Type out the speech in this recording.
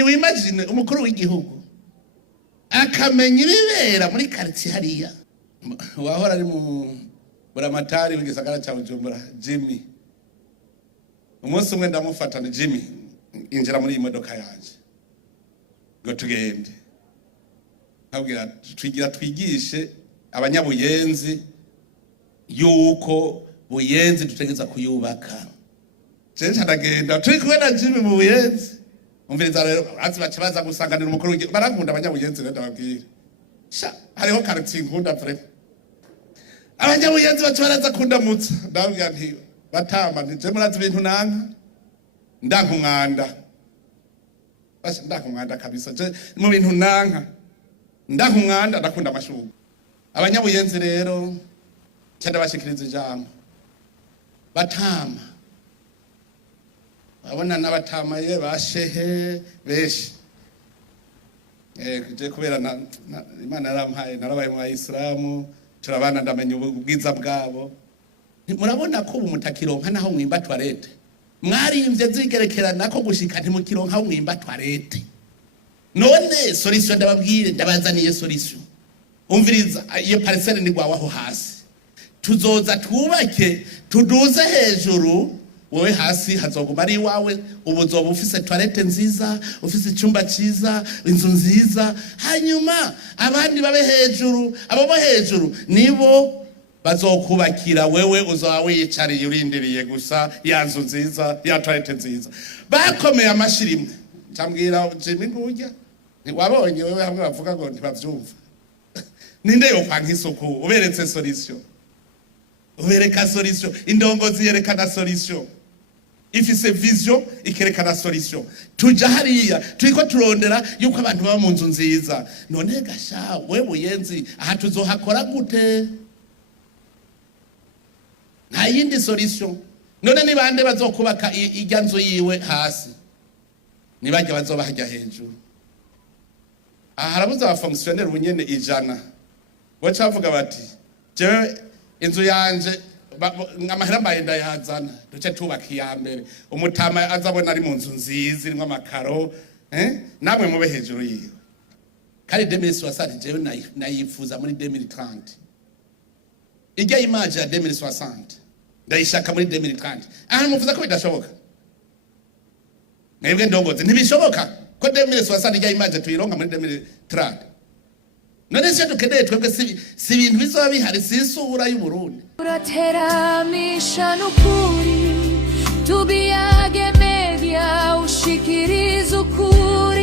Imagine umukuru w'igihugu akamenya ibibera muri quartier hariya. Wahora ari mu buramatari w'igisagara cya Bujumbura, Jimmy. Umunsi umwe ndamufatana Jimmy, injira muri modoka yanje. Ngo tugende. Abwira twigishe abanyabuyenzi yuko buyenzi dutegeza kuyubaka. Cyenje ndagenda turi kumwe na Jimmy mu buyenzi. Umviriza rero azi bakibaza gusanganira umukuru w'igihugu barakunda abanyabuyenzi rero ndababwira. Sha hariho quartier nkunda vrema. Abanyabuyenzi bacibaraza kundamutsa ndababwira nti batama nje murazi ibintu nanka ndanka umwanda. Basi ndanka umwanda kabisa je mu bintu nanka ndanka umwanda ndakunda amashugo. Abanyabuyenzi rero cyenda bashikiriza ijambo batama abona n'abatamaye bashehe beshi je kubera Imana yarampaye narabaye mu Islamu turabana ndamenya ubwiza bwabo. Murabona ko umutakironka naho mwimba toilette mwarimvye zigerekerana ko gushika ntimukironka mwimba toilette. None solution ndababwire ndabazaniye solution. Umviriza iyo parcelle ni gwaho hasi tuzoza twubake tuduze hejuru wowe hasi hazoguma ari wawe ubuzoba ufise toilette nziza ufise icyumba cyiza inzu nziza hanyuma abandi babe hejuru abo hejuru nibo bazokubakira wewe uzoba wiyicariye urindiriye gusa ya nzu nziza ya toilette nziza. Bakomeye amashirimwe cyambwira Jimmy ngujya wabonye wewe hamwe bavuga ngo ntibavyumva ninde yo kwanka isuku uberetse solution ubereka solution indongozi yerekana solution ifise vision ikerekana solution. Tuja hariya turiko turondera yuko abantu baba mu nzu nziza. None gasha we buyenzi aha tuzohakora gute? Nta yindi solution. None ni bande bazokubaka ijya nzu yiwe hasi nibajya bazoba hajya hejuru. Harabuza aba fonctionnaire bunyene ijana bacavuga bati je inzu yanje amahera mbayenda yazana duce tubaka iya mbere umutama azabona ari mu nzu nziza irimo amakaro namwe mube hejuru yiwe. Kari 2060 jewe nayifuza muri 2030 ijya image ya 2060 ndayishaka muri 2030. Aha muvuza ko bidashoboka mwebwe ndongoze ntibishoboka ko 2060 ijya image tuyironka muri 2030. None se dukeneye twebwe si ibintu bizoba bihari si isura y'u Burundi. Urateramisha n'ukuri tubiyage media ushikiriza ukuri.